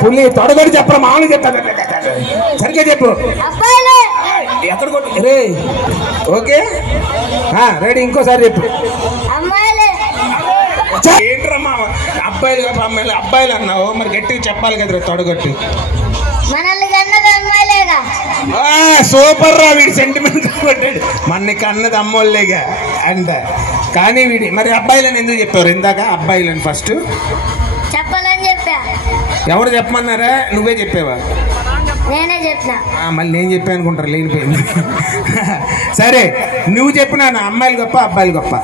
పుల్లి తొడగొడి చెప్పరా మామూలు చెప్తాను సరిగ్గా చెప్పు ఎక్కడ కొట్టి రే ఓకే రెడీ ఇంకోసారి చెప్పు ఏంట్రమ్మా అబ్బాయిలు అమ్మాయిలు అబ్బాయిలు అన్నావు మరి గట్టిగా చెప్పాలి కదరా తొడగొట్టి సూపర్ రా వీడి సెంటిమెంట్ కొట్టాడు మనకి అన్నది అమ్మోళ్ళేగా అంట కానీ వీడి మరి అబ్బాయిలని ఎందుకు చెప్పారు ఇందాక అబ్బాయిలని ఫస్ట్ చెప్పాలని చెప్పా ఎవరు చెప్పమన్నారా నువ్వే చెప్పావా నేనే చెప్పినా మళ్ళీ నేను చెప్పా అనుకుంటారు లేనిపోయింది సరే నువ్వు చెప్పినా నా అమ్మాయిలు గొప్ప అబ్బాయిలు గొప్ప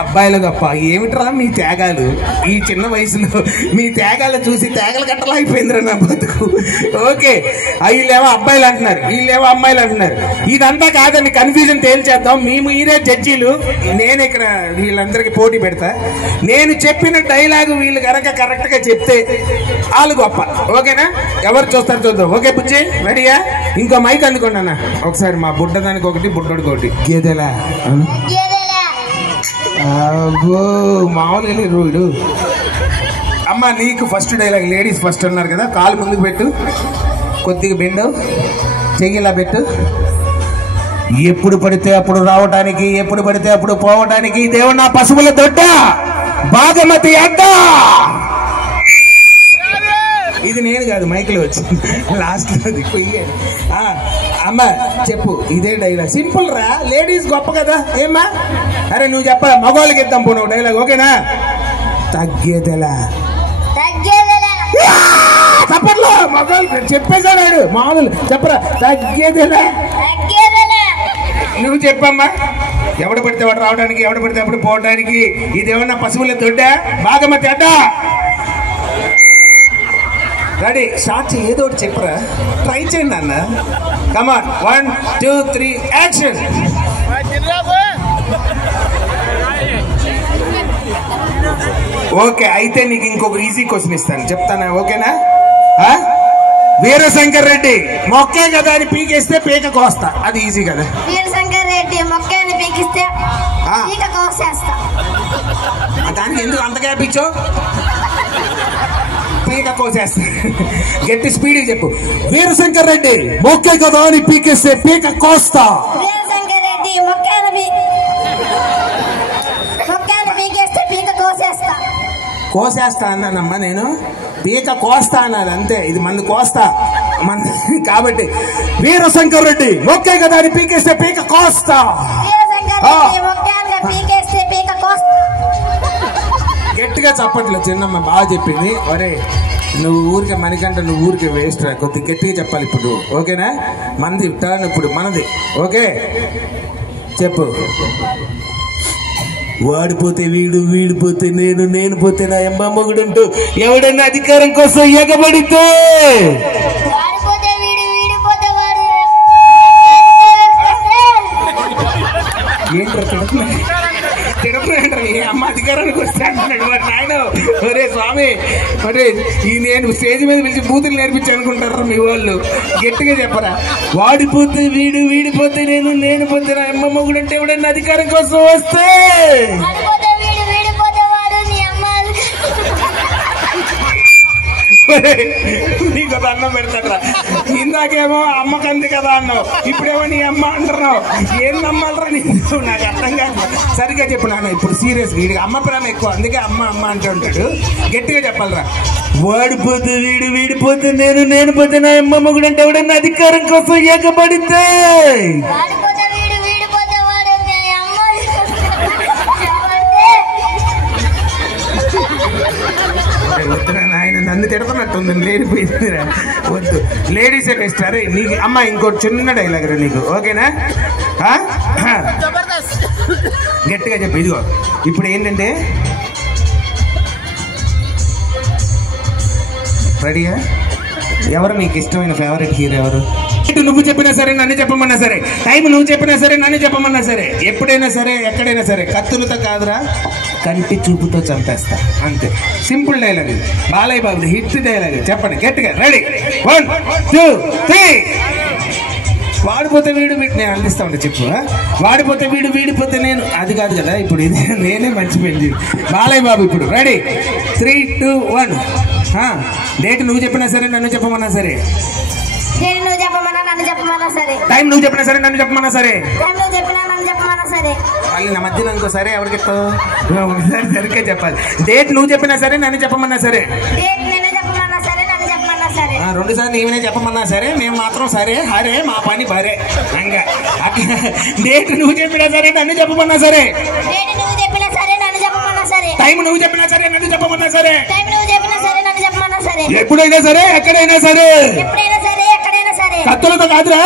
అబ్బాయిలు గొప్ప ఏమిట్రా మీ త్యాగాలు ఈ చిన్న వయసులో మీ త్యాగాలు చూసి త్యాగలు కట్టలా అయిపోయిందిరా నా బతుకు ఓకే వీళ్ళేమో అబ్బాయిలు అంటున్నారు వీళ్ళేమో అమ్మాయిలు అంటున్నారు ఇదంతా కాదండి కన్ఫ్యూజన్ తేల్చేద్దాం మీరే జడ్జీలు నేను ఇక్కడ వీళ్ళందరికీ పోటీ పెడతా నేను చెప్పిన డైలాగు వీళ్ళు కనుక కరెక్ట్ గా చెప్తే వాళ్ళు గొప్ప ఓకేనా ఎవరు చూస్తారు చూద్దాం ఓకే బుజ్జి రెడీయా ఇంకో మైక్ అందుకోండి అన్న ఒకసారి మా బుడ్డదానికి ఒకటి బుడ్డోడికి ఒకటి గేదెలా అబ్బో మామూలుగా రూడు అమ్మ నీకు ఫస్ట్ డైలాగ్ లేడీస్ ఫస్ట్ అన్నారు కదా కాలు ముందుకు పెట్టు కొద్దిగా బెండు చెయ్యిలా పెట్టు ఎప్పుడు పడితే అప్పుడు రావటానికి ఎప్పుడు పడితే అప్పుడు పోవటానికి దేవుడు నా పశువుల దొడ్డ భాగమతి అడ్డ ఇది నేను కాదు మైక్లో వచ్చింది లాస్ట్ అమ్మ చెప్పు ఇదే డైలాగ్ సింపుల్ రా లేడీస్ గొప్ప కదా ఏమ్మా అరే నువ్వు చెప్ప మగవాళ్ళకి ఇద్దాం పోను డైలాగ్ ఓకేనా తగ్గేదెలా తప్పట్లో మగవాళ్ళు చెప్పేసాడు మామూలు చెప్పరా తగ్గేదెలా నువ్వు చెప్పమ్మా ఎవడు పడితే వాడు రావడానికి ఎవడు పడితే అప్పుడు పోవడానికి ఇదేమన్నా పశువుల దొడ్డ భాగమతి అడ్డ రెడీ స్టార్ట్ చేయి ఏదో ఒకటి చెప్పరా ట్రై చేయండి అన్న కమాన్ 1 2 3 యాక్షన్ ఓకే అయితే నీకు ఇంకొక ఈజీ క్వశ్చన్ ఇస్తాను చెప్తానా ఓకేనా వీరశంకర్ రెడ్డి మొక్కే కదా అని పీకేస్తే పీక కోస్తా అది ఈజీ కదా వీరశంకర్ రెడ్డి మొక్కే అని పీకిస్తే పీక కోసేస్తా దానికి ఎందుకు అంత గ్యాప్ ఇచ్చావు పీక కోసేస్తా గట్టి స్పీడ్ చెప్పు వీరశంకర్ రెడ్డి మొక్కే కదా అని పీకేస్తే పీక కోస్తా వీరశంకర్ రెడ్డి మొక్కేని పీకేస్తే పీక కోసేస్తా కోసేస్తా అన్నానమ్మా నేను పీక కోస్తా అన్నాను అంతే ఇది మంది కోస్తా మన కాబట్టి వీరశంకర్ రెడ్డి మొక్కే కదా అని పీకేస్తే పీక కోస్తా గట్టిగా చప్పట్లు చిన్నమ్మ బాగా చెప్పింది ఒరే నువ్వు ఊరికే మనకంటే నువ్వు ఊరికే వేస్ట్ రా కొద్దిగా గట్టిగా చెప్పాలి ఇప్పుడు ఓకేనా మనది టర్న్ ఇప్పుడు మనది ఓకే చెప్పు వాడిపోతే వీడు వీడిపోతే నేను పోతే నా ఎంబమ్మగుడంటూ ఎవడన్నా అధికారం కోసం ఎగబడితే తిడుతున్నాడు అమ్మ అధికారానికి వస్తే అంటున్నాడు మరి నాయన ఒరే స్వామి ఒరే ఈ నేను స్టేజ్ మీద పిలిచి బూతులు నేర్పించి అనుకుంటారా మీ వాళ్ళు గట్టిగా చెప్పరా వాడిపోతే వీడు వీడిపోతే నేను పోతే నా అమ్మమ్మ కూడా అంటే ఎవడన్నా అధికారం కోసం వస్తే నీకు అది అన్నం పెడతాడ్రా ఇందాకేమో అమ్మకంది కదా అన్నావు ఇప్పుడేమో నీ అమ్మ అంటున్నావు ఏం నమ్మాలరా నీకు నాకు అర్థం కాదు సరిగ్గా చెప్పు నాన్న ఇప్పుడు సీరియస్ వీడికి అమ్మ ప్రేమ ఎక్కువ అందుకే అమ్మ అమ్మ అంటూ ఉంటాడు గట్టిగా చెప్పాలరా వాడిపోతే వీడు వీడిపోతే నేను పోతే నా అమ్మమ్మ కూడా అంటే ఎవడన్నా అధికారం కోసం ఎగబడితే వద్దురా నాయన నన్ను తిడుతున్నట్టుంది లేడిపోయింది వద్దు లేడీసే బెస్ట్ అరే నీకు అమ్మ ఇంకోటి చిన్న డైలాగ్ రా నీకు ఓకేనా గట్టిగా చెప్పు ఇదిగో ఇప్పుడు ఏంటంటే రెడీయా ఎవరు నీకు ఇష్టమైన ఫేవరెట్ హీరో ఎవరు నువ్వు చెప్పినా సరే నన్ను చెప్పమన్నా సరే టైం నువ్వు చెప్పినా సరే నన్ను చెప్పమన్నా సరే ఎప్పుడైనా సరే ఎక్కడైనా సరే కత్తులతో కాదురా కంటి చూపుతో చంపేస్తా అంతే సింపుల్ డైలాగ్ ఇది బాలయ్య బాబు హిట్ డైలాగ్ చెప్పండి గట్టిగా రెడీ 1 2 3 వాడిపోతే వీడు నేను అందిస్తా ఉంటా చెప్పు. వాడిపోతే వీడు వీడిపోతే నేను, అది కాదు కదా ఇప్పుడు. ఇది నేనే మర్చిపోయింది. బాలయ్య బాబు ఇప్పుడు రెడీ 3, 2, 1. డేట్ నువ్వు చెప్పినా సరే, నన్ను చెప్పమన్నా సరే. నువ్వు చెప్పమన్నా నన్ను చెప్పమన్నా సరే. టైం నువ్వు చెప్పినా సరే, నన్ను చెప్పమన్నా సరే. నువ్వు చెప్పినా నన్ను చెప్పమన్నా సరే. మళ్ళీ నా మధ్యలో ఇంకోసారి ఎవరికి చెప్తావు? ఒకసారి సరిగ్గా చెప్పాలి. డేట్ నువ్వు చెప్పినా సరే, నన్ను చెప్పమన్నా సరే. నేను చెప్పమన్నా సరే, నన్ను చెప్పమన్నా సరే. 2 సార్లు నీవనే చెప్పమన్నా సరే, మేము మాత్రం సరే హరే మా పని భరే. ఇంకా డేట్ నువ్వు చెప్పినా సరే, నన్ను చెప్పమన్నా సరే. నువ్వు చెప్పినా సరే, నన్ను చెప్పమన్నా సరే. టైం నువ్వు చెప్పినా సరే, నన్ను చెప్పమన్నా సరే. నువ్వు చెప్పినా సరే, నన్ను చెప్పమన్నా సరే. ఎప్పుడైనా సరే, ఎక్కడైనా సరే. ఎప్పుడైనా సరే, ఎక్కడైనా సరే. కత్తులతో కాదురా,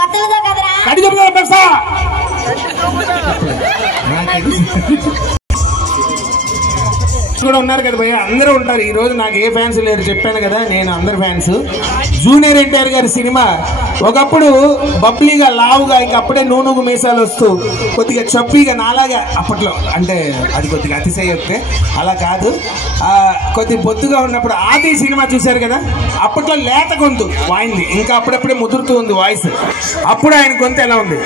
కత్తులతో కదరా, కడి చెప్తా పెడతా. కూడా ఉన్నారు కదా భయ్య, అందరూ ఉంటారు. ఈ రోజు నాకు ఏ ఫ్యాన్స్ లేరు, చెప్పాను కదా నేను అందరు ఫ్యాన్స్. జూనియర్ ఎన్టీఆర్ గారి సినిమా ఒకప్పుడు బబ్లీగా లావుగా, ఇంకా అప్పుడే నూనెగు మీసాలు వస్తూ కొద్దిగా చప్పిగా నాలాగా అప్పట్లో, అంటే అది కొద్దిగా అతిశయోక్తే, అలా కాదు, కొద్ది బొత్తుగా ఉన్నప్పుడు ఆది సినిమా చూశారు కదా. అప్పట్లో లేత గొంతు వాయింది, ఇంకా అప్పుడప్పుడే ముదురుతూ ఉంది వాయిస్. అప్పుడు ఆయన గొంతు ఎలా ఉంది?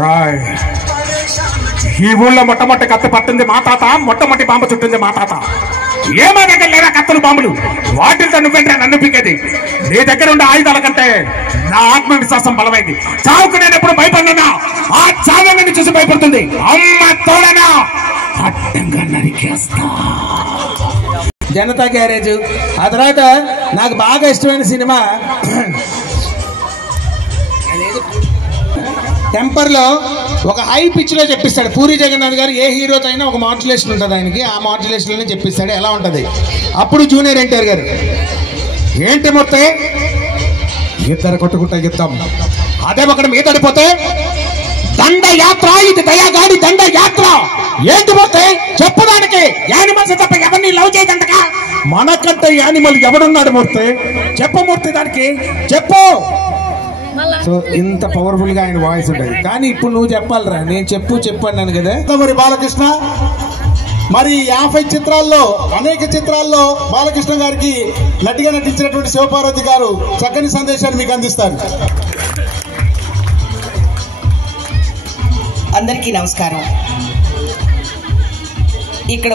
రాయ్, ఈ ఊళ్ళో మొట్టమొదటి కత్తి పట్టింది మా తాత, మొట్టమొదటి బాంబు చుట్టింది మా తాత. ఏమో దగ్గర లేదా కత్తులు బాంబులు, వాటితో నువ్వేంటే నన్ను పీకేది? నీ దగ్గర ఉండే ఆయుధాల కంటే నా ఆత్మవిశ్వాసం బలమైంది. చావుకు నేను ఎప్పుడు భయపడినా, ఆ చావుని చూసి భయపడుతుంది. అమ్మ తోడనా అడ్డంగా నరికేస్తా. జనతా గ్యారేజ్. ఆ తర్వాత నాకు బాగా ఇష్టమైన సినిమా టెంపర్లో ఒక హై పిచ్ లో చెప్పిస్తాడు పూరి జగన్నాథ్ గారు. ఏ హీరోతో అయినా ఒక మాడ్యులేషన్ ఉంటుంది ఆయనకి, ఆ మాడ్యులేషన్ లోనే చెప్పిస్తాడు ఎలా ఉంటది. అప్పుడు జూనియర్ ఎన్టీఆర్ గారు, ఏంటి మొత్తం ఇద్దరు కొట్టుకుంటా యుద్ధం, అదే ఒకటి మీద పడిపోతే దండ యాత్ర, ఇది దయాగాడి దండ యాత్ర. ఏంటి మొత్తం చెప్పడానికి? యానిమల్స్ తప్ప ఎవరిని లవ్ చేయదంటగా, మనకంటే యానిమల్ ఎవడున్నాడు మూర్తి? చెప్పమూర్తి దానికి చెప్పు. సో ఇంత పవర్ఫుల్ గా ఆయన వాయిస్ ఉండేది. కానీ ఇప్పుడు నువ్వు చెప్పాలరా, నేను చెప్పన్నాను కదా. మరి బాలకృష్ణ మరి 50 చిత్రాల్లో, అనేక చిత్రాల్లో బాలకృష్ణ గారికి నటిగా నటించినటువంటి శివపార్వతి గారు చక్కని సందేశాన్ని మీకు అందిస్తారు. అందరికీ నమస్కారం. ఇక్కడ